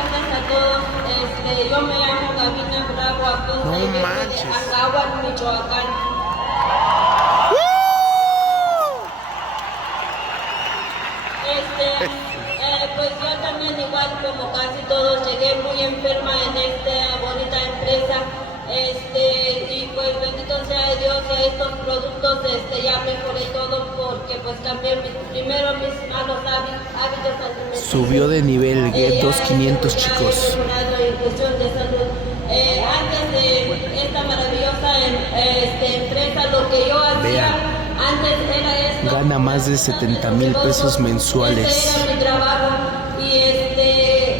tardes a todos. Yo me llamo Gabina Bravo Acosta No y vengo de manches. Acahuac, Michoacán. Pues yo también, igual como casi todos, llegué muy enferma en esta bonita empresa. Y pues bendito sea Dios, a estos productos ya mejoré todo porque pues cambié primero mis malos hábitos alimenticios. Subió de nivel, Ya 2500 ya chicos. he mejorado en cuestión de salud. Antes de esta maravillosa empresa, lo que yo hacía Vea. antes era esto. Gana más de 70,000 pesos mensuales. Este era mi trabajo y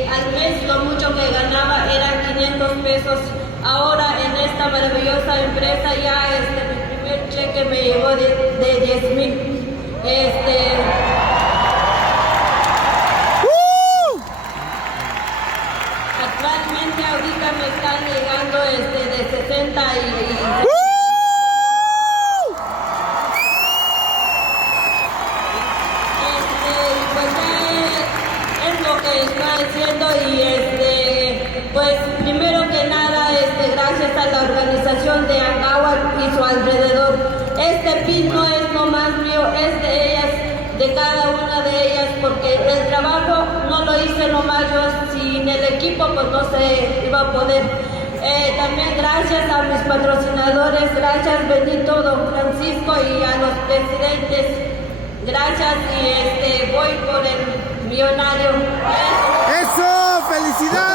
al mes lo mucho que ganaba eran 500 pesos. Ahora en esta maravillosa empresa ya mi primer cheque me llegó de 10,000. Actualmente ahorita me están llegando de 60 y pues es lo que estoy haciendo y pues primero que nada gracias a la organización de Acahuac y su alrededor. Este pin no es nomás mío, es de ellas, de cada una de ellas, porque el trabajo no lo hice nomás yo, sin el equipo pues no se iba a poder. También gracias a mis patrocinadores, gracias Benito, don Francisco y a los presidentes. Gracias y voy por el millonario. ¡Eso! ¡Felicidades!